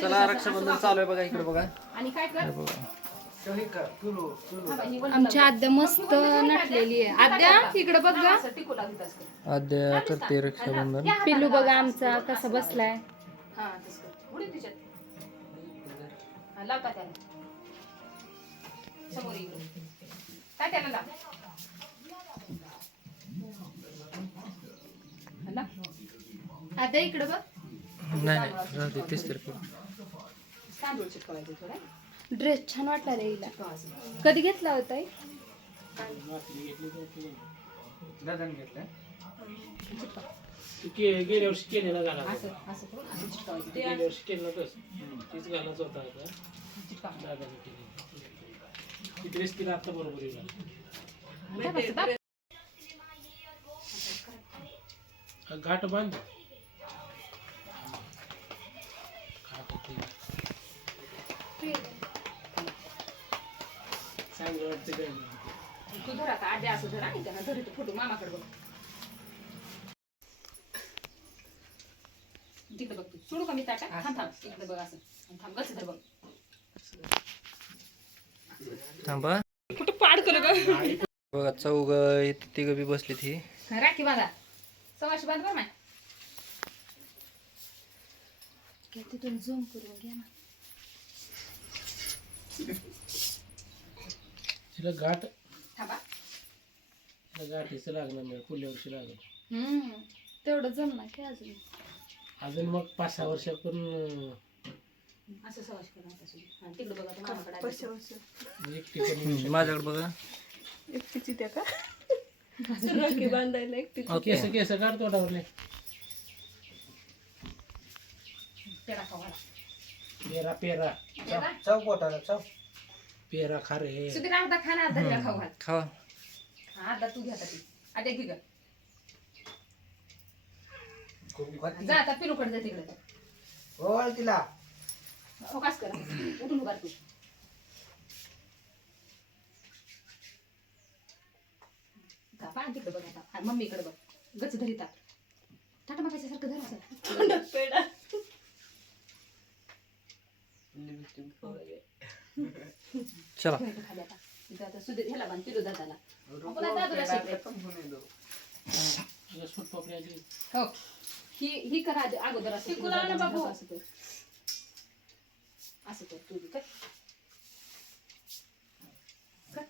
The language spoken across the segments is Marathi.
चला रक्षाबंधन चालू आहे बघा इकडे बघा. आणि काय कर आमची आद्या मस्त नटलेली आहे. आद्या इकडे बघ ग. टिकू लागत असतं. आद्या करते रक्षाबंधन. पिल्लू बघा आमचा कसा बसलाय. हा तसं कर. उडी तिच्यात हा लाव का त्याला समोर इकडे काय त्याला लाव हा, लाव. आद्या इकडे बघ. नाही नाही राहू दे तेच तर करू. तांदूळ चिटकवायचे थोडा ड्रेस छान वाटला रे हिला. कधी घेतला होता आई? गेल्या वर्षी केलेला घाला असं असं करून असं चिटकवायचं गेल्या वर्षी केलं तसं तीच घालायचं होता आता चिटकाव. दादाने केली ती ड्रेस तिला आता बरोबर येईल दाब असं, दाब. घाट बांध घाट ते चांगलं वाटतं काय तू धर आता आधी असं धर आणि त्यांना धर फोटो मामाकडे बघ तिकडे बघ तू सोडू का मी ताटा थांब थांब इकडे बघ असं आणि थांब गच धर बघ थांबा कुठं पाड कर ग बघा चौघ इथे तिघ बी बसली ती. राखी बांधा सवाशी बांध बरं माय तिथून झूम करून घ्या ना. तिला घाट थांबा तिला घाटीचं लागणार नाही पुढल्या वर्षी लागेल तेवढं जमणार की अजून. अजून मग 5-6 वर्ष पण असं सवाशी कर आता सुद्धा आणि तिकडे बघा आता मामाकडे आधी. एकटी पण माझ्याकडे बघा. एकटीची त्या का राखी बांधायला एकटी ओके केस काढ तोंडावरले पेरा खावा पेरा पेरा पेरा खा रे सुधीर अर्धा खा ना अर्धा तिला खाऊ घाल खावा. हा अर्धा तू घ्या ती आता घे ग जा आता पिलूकडे जा तिकडे फोकस कर उठून उभार तू पा तिकडे बघ आता हा, मम्मीकडे बघ गच धरी ताट टाटा मागायच्या सारखं धर असं चला ठेवायचं खाली आता इथं आता सुधीर ह्याला बांध पिलू दादाला आपण आता दादूला शिकले सूट पापडी आली हो ही करा आधी अगोदर असं पिलू दादाला बाबू असं कर असं कर तू बी कर कर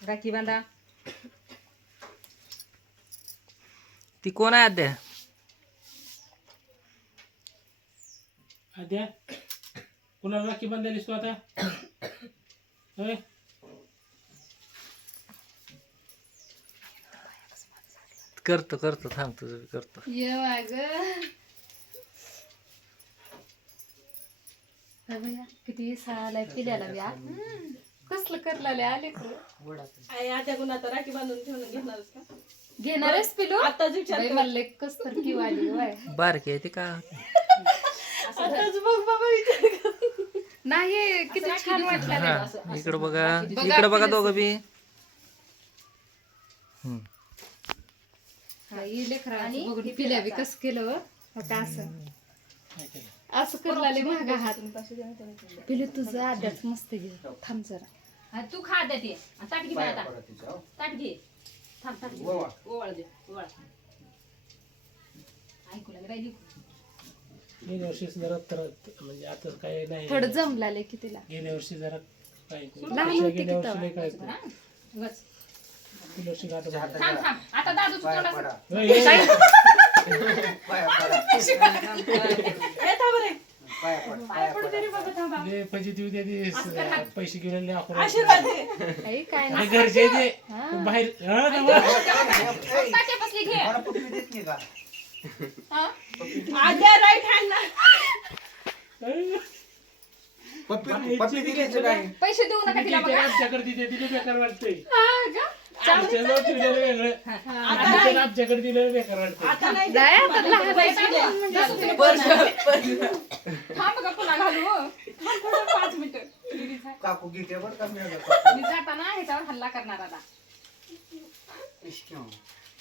राखी बांधा ती कोण आहे आद्या? आद्या कुणाला राखी बांधायलीस तू आता होय करतो करतो थांब तुझं बी करतो. ये ग भैया किती आलाय पिल्याला बी कसलं करलाले आले घेणारच पिलू बाई मला कस तर किंवा आली बाय बारकी आहे ती का? नाही किती छान वाटलं हा इकडं बघा इकडं बघा दोघं बी. लेकरा आणि बघून पिल्या बी कस केलं आता असं काय केलं असं करलाले महागा हात पिलू तुझं आद्याच मस्त घे थांब जरा हा, तू खा द्या ते ताट घे बाई आता ताट घे थांब ताट घे ओवाळ दे ओवाळ ऐकू लागलं बाई लिहू. गेल्या वर्षी जरा तर म्हणजे आता काय नाही थोडं जमलाले की तिला गेल्या वर्षी जरा काय लहान होती की गेल्या वर्षी तेव्हा. लय काय हा, बस. गेल्या वर्षी गाठ बांधली. थांब थांब आता दादूच तोंडाचं होय, होय. पाय पडू दे रे बाबा थांबा लय फजिती होती ती पैसे घेऊन लय आखून आई काय आणि नाही घरचे ते तू बाहेर हा ना मग. ताटे बसली घे पैसे देऊ नका तिला ते बघा आमच्याकडे तिथे दिले बेकार वाटतंय हा का? आमच्याजवळ ठेवलेलं वेगळं आणि आमच्याकडे दिलेलं बेकार वाटतंय नाही, आता लहान आहे म्हणजे थांब का पुन्हा घालू थांब थोडं 5 मिनिटं काकू घेते बरं का मी मी जाताना ह्याच्यावर हल्ला करणार आता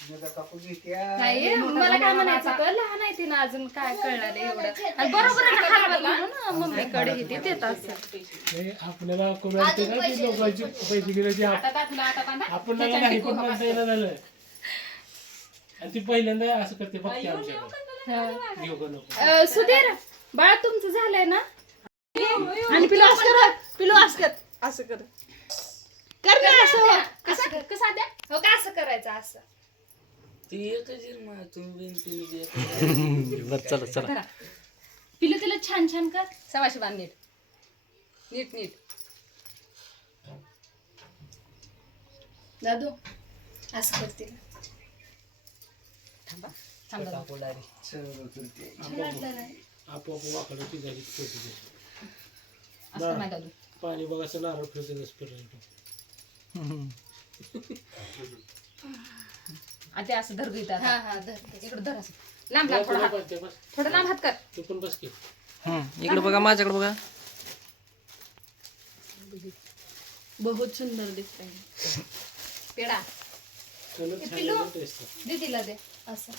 नाही मला काय म्हणायचं होतं लहान आहे ती ना अजून काय कळणार नाही एवढं आणि बरोबर आहे ना हलवायला म्हणून मम्मीकडे हे देत असं नाही, आपल्याला करून आणते ना ते लोकांचे पैसे गेले ते आता दाखला आता बांधा आपल्याला नाही पण म्हणता येणं झालं आणि ती पहिल्यांदा असं करते फक्त आमच्याकडे घेऊ का नको सुधीर बाळा तुमचं झालंय ना आणि पिलो असं कर पिलो असं कर असं कर कर ना असं कसं कसं द्या हो का असं करायचं असं बरं चला चला पिलू तिला छान छान कर सवाशी बांध नीट नीट नीट दादू असं करते थांबा थांबा आपोआप वाकडं ती झाली पोटी असं नाही दादू पाणी बघायचं नारळ फिरते पर्यंत आता असं धर गीता हा हा धरते इकडे धर असं लांब लांब थोडा हात थोडं लांब हात कर तू पण बस की इकडे बघा माझ्याकडे बघा बहुत सुंदर दिसतंय पेडा कलर छान आहे, टेस्ट आहे. दीदीला दे असं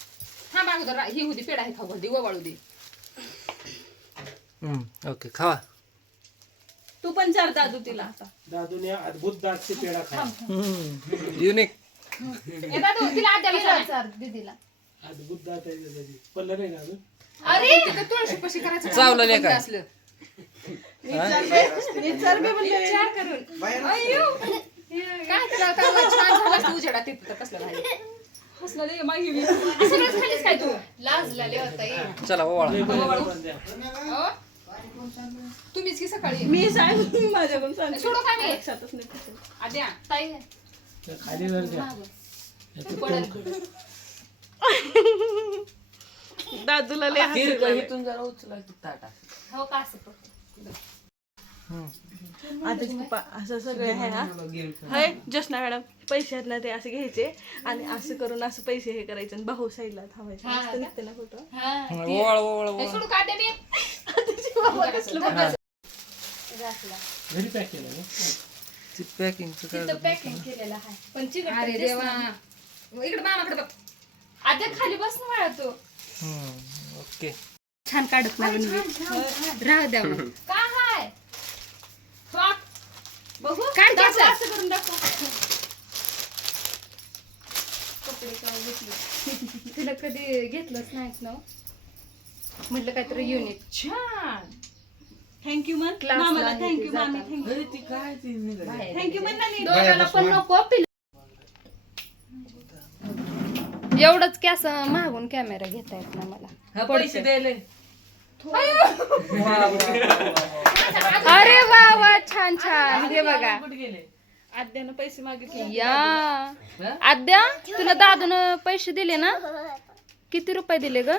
हा अगोदर ही होती पेडा हे खाऊ घालते वाळू दे ओके खावा तू पण चार दादू तिला आता दादूने अद्भुत दाटचे पेढा खाला युनिक ए दादू तिला आद्याला तिला सांग. चार दीदीला अद्भुत दाट आहे त्याची पल्ला नाही ना अजून अरे तिथं तुळशी पशी करायचं चावलं नाही कोणतं काय? असलं विचार बे म्हणले विचार करून अय्यो काय तुला काय छान झालं असतं उजेडा तिथं तर कसलं भारी कसलं रे माहिती सगळंच खालीच काय तू लाजलेले होता चला ओवाळा लय बरं पण द्या. हो? तुम्हीच की सकाळी मी सांग माझ्याकडून सांग सोडू काय मी लक्षातच नाही कसं. आद्या ताई त्या खाली वर द्या याचं पडेल. तोंड कर. दादूला लय हसू हो का असं कर. आता पप्पा असं सगळे आहे ना हाय जसना मॅडम पैसे आहेत ना ते असे घ्यायचे आणि असं करून असं पैसे हे करायचे आणि भाऊ साईडला थांबायचे हा, मस्त का? निघते ना फोटो हा ओवाळ ओवाळ हे ओवाळ सोडू का आद्या मी घातला घरी पॅक केलं ना ती पॅकिंगचं काय तिथं पॅकिंग केलेलं आहे पण चिकट अरे दिसणार देवा नाही. इकडे मामाकडे बघ आद्या खाली बस ना बाळा तू ओके छान काढत नाही राहू द्या मग. का हाय फ्रॉक बघू काढ दाखव, त्याचं. असं करून दाखव कपडे काय घेतले तिला कधी घेतलंच नाहीत ना म्हटलं काहीतरी युनिक छान थँक्यू म्हण Class ला मामाला आहे थँक्यू ते मामी जाताना. थँक्यू थँक्यू म्हण ना नीट. दोघाला पण नको पिल्लू. एवढंच की असं मागून कॅमेरा घेता येत ना मला पैसे द्यायले अरे वा वा छान छान हे बघा आद्यानं पैसे मागितले या आद्या तुला दादून पैसे दिले ना किती रुपये दिले ग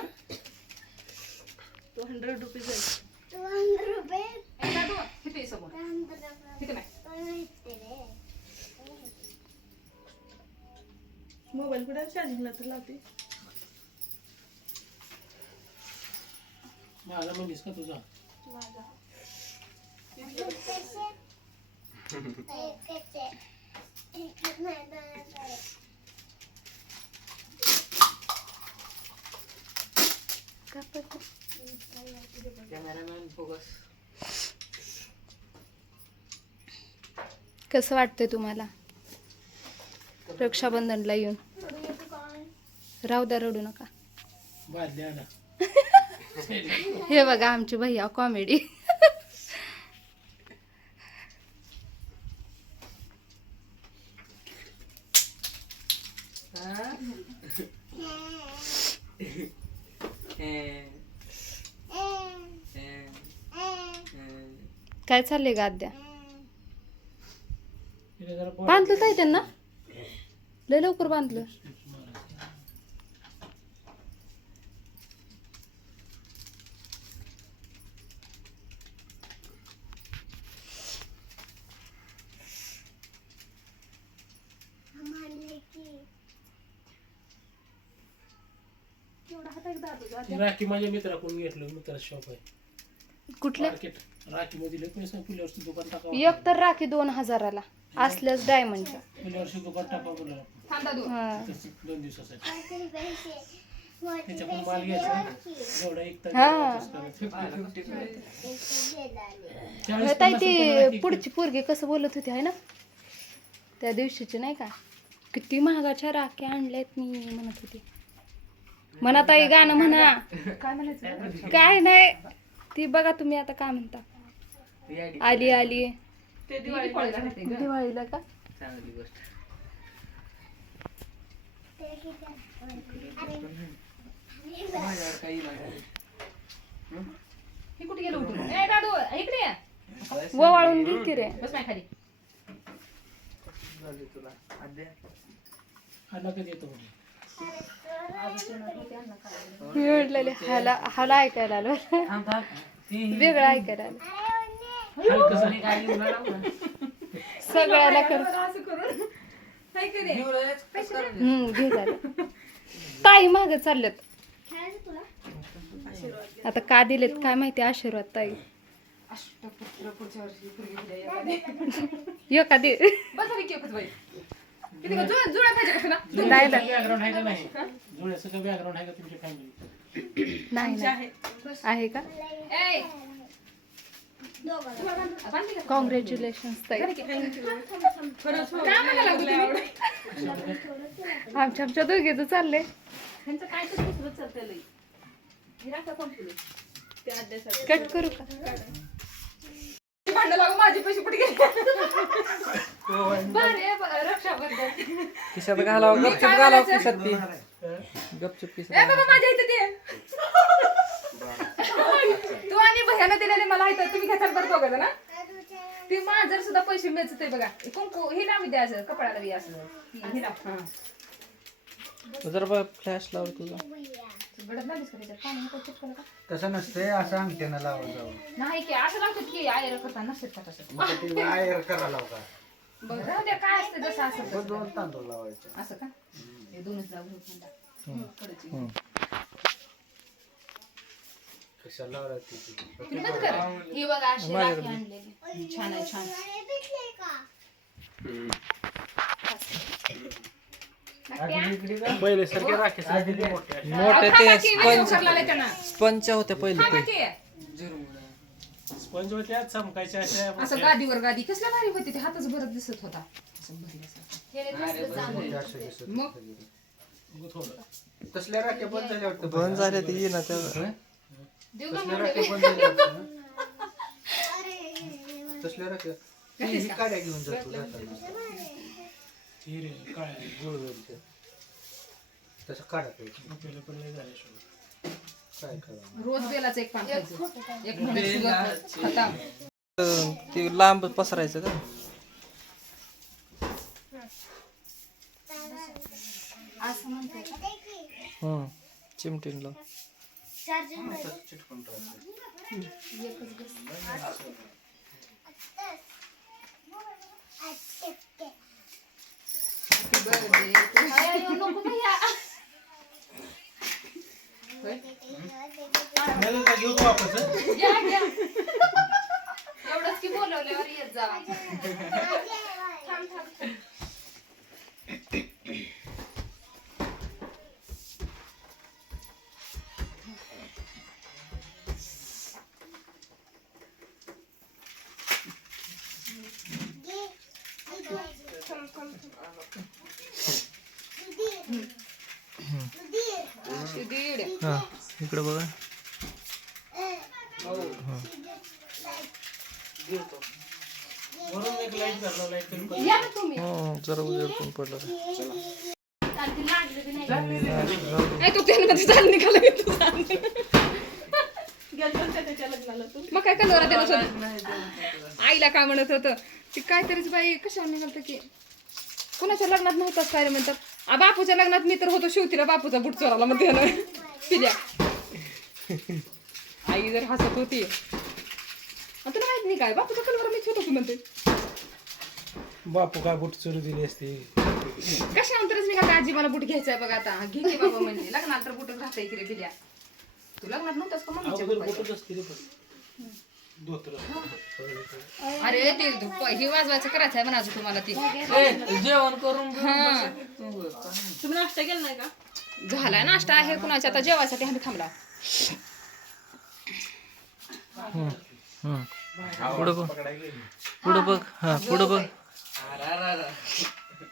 200 रुपीज आहे किती समोर किती नाही मोबाईल कुठे चार्जिंगला तर लावते माझा म्हणलीस का तुझा कसं वाटतंय तुम्हाला रक्षाबंधनला येऊन राहू द्या रडू नका बादली आला हे बघा आमची भैया कॉमेडी काय चाललंय ग आद्या तिला जरा पोट बांधलं काय त्यांना लय लवकर बांधलं ती राखी माझ्या मित्राकडून घेतलं मित्राचं शॉप आहे कुठल्या मार्केट राखी मध्ये लय पैसे फुल्यावरचं दुकान टाकावं एक तर राखी 2000ला असल्याच डायमंडच्या. गेल्या वर्षी दुकान टाका बोलला थांब दादू. हा 2 दिवसासाठी त्याच्याकडून माल घ्यायचा जेवढा एक तास हा. ताई ती पुढची पोरगी कसं बोलत होती आहे ना त्या दिवशीची नाही का, किती महागाच्या राख्या आणल्यात मी म्हणत होती. म्हणा ताई गाणं म्हणा. काय म्हणायचं? काय नाही ती बघा तुम्ही आता काय म्हणता. आली आली ते दिवाळी पळायला घालते गं. दिवाळीला का. चांगली गोष्ट. माझ्यावर काही नाही. ही कुठे गेलं उठून? ए दादू इकडे ये. ववाळून घे की रे. बस माझ्या खाली. झाली तुला आद्या. आला कधी येतो म्हणजे मी म्हटलेले हाला हाला ऐकायला आलो. वेगळं ऐकायला आलं. सगळ्याला कर. असं करून काय करे? घे झालं. ताई माग चाललेत आता का दिलेत काय माहिती आशीर्वाद ताई. अष्टपुत्र पुढच्या वर्षी पोरगी दिली एखादी बस झाली की एकच बाई. किती का जुळा पाहिजे का तुला? नाही बॅकग्राऊंड आहे का नाही जुळ्याचं का बॅकग्राऊंड आहे का तुमच्या फॅमिली नाही नाही. आहे का. ए बांधली का? कॉंग्रॅच्युलेशन ताई. खरंच हो. काय म्हणायला लागली तुम्ही? आमच्या दोघीचं चाललंय. ह्यांचं काय तर दुसरं चालतंय लई. हे राखा संपलं. ते अड्ड्यासाठी कट करू का. भांडण लागू माझे पैसे कुठे गेले? बरं रक्षाबंधन. खिशात घालावं गपचूप घालावं खिशात ती गपचूप ए खिशात. बाबा माझ्या इथे ते तू आणि भयानं दिलेले मला इथं तुम्ही घेताल बरं दोघं ना. ते माझं सुद्धा पैसे मिळत ते बघा. कुंकू हे लावी द्या असं कपड्याला बी असं हे लाव. हा जरा फ्लॅश लाव तुझा. गडद लागलीस का त्याच्यात पाणी नको चिपकलं का? तसं नसते असं अंगठ्यानं लावत जावं नाही की असं लागतात की आयर करता नसतात का तसं. मग ते आयर करा लावता बरं राहू द्या काय असतं जसं असं मग तसं. 2 तांदूळ लावायचे असं का हे दोनच जाऊ कडची कशाला लावायची तुम्ही बंद करा. ही बघा अशी राखी आणलेली. छान आहे छान. पहिले सारखे राखे मोठे ते स्पंज लागले त्यांना. स्पंजच्या होत्या पहिले हा ते. की स्पंज होत्या चमकायच्या अशा असं गादीवर गादी कसल्या भारी होती ते हातच भरत दिसत होता असं भरल्यासारखं. हे मस्त चांगलं. असे दिसत मग थोडं तसल्या राख्या बंद झाल्या वाटतं बंद झाले ते ये ना त्या. देऊ का तसल्या मोठे? राख्या बंद झाल्या वाटतं ना? तसल्या राख्या ही काड्या घेऊन जातो जाताना हिरे काय जुळवून तसं काढा पाहिजे आपल्याला पण नाही झाले शुगर काय करा रोज बेलाचं एक पान खायचं. एक महिना शुगर खतम. ते लांब पसरायचं का. असं म्हणते का. चिमटीन लाव. चिटकून ठेवायचं अयो, नको भैया. नाही का घेऊ का वापस हं? घ्या, घ्या. एवढंच की बोलवल्यावर येत जावा. हा इकडे बघा. वरून एक लाईट घालणार लाईट करून या ना तुम्ही. जरा उजेड पण पडला. आणि ती लागली बी नाही. ऐ तू त्यामध्ये चाल निघाला की तू चाल. गेलो होतो त्याच्या लग्नाला तू मग काय कलर देत होत आईला काय म्हणत होतं ती काहीतरीच बाई कशावर निघालत की कोणाच्या लग्नात नव्हताच काय रे म्हणतात. बापूच्या लग्नात मी तर होतो शिवतीला बापूचा बुट चोराला म्हणते ना पिल्या. आई जर हसत होती तुला माहित नाही काय बापूचा कलर मीच होतो तू म्हणते. बापू काय बुट चोरू दिली असती कशानंतरच निघाल आजी मला बुट घ्यायचाय बघा आता घे की बाबा म्हणजे लग्नात तर बुटच राहता इकडे पिल्या. तू लग्नात नव्हतास का अगोदर मम्मीच्या बुटच असते रे पण धोतर अरे ते हे वाजवायचं करायचं आहे म्हणायचं तुम्हाला ती जेवण करून तुम्ही नाश्ता केला नाही का? झालाय नाश्ता आहे कुणाच्या आता जेवायसाठी आम्ही थांबला पुढं बघ पुढं बघ हा पुढं बघ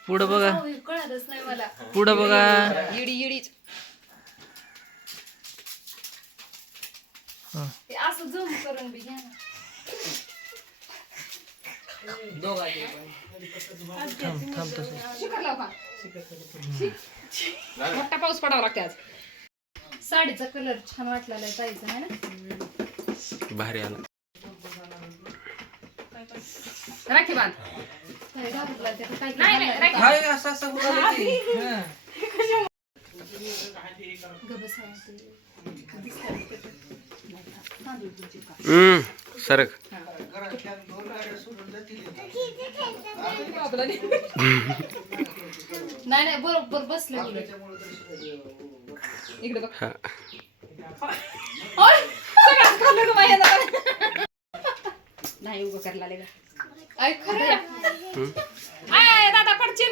पुढं बघा कळतच नाही मला पुढं बघा इडी इडीच ते असं झूम करून बी घ्या ना. थांब तसं शिखर लाव का मोठा पाऊस पडावा लागते आज साडीचा कलर छान वाटलेला आहे ताईचा आहे ना भारी आला राखी बांध काय घाबरला त्याचं काय नाही नाही राखी हाय असं असं उगाच ते. हा. सरक घरातल्या 2 गाड्या सोडून जातील नाही नाही बरोबर बसलं उलट. इकडे बघ हा. सगळं खाल्लं का बाई आता? नाही उभं करायला आले का ऐक खरं आय दादा पडचिन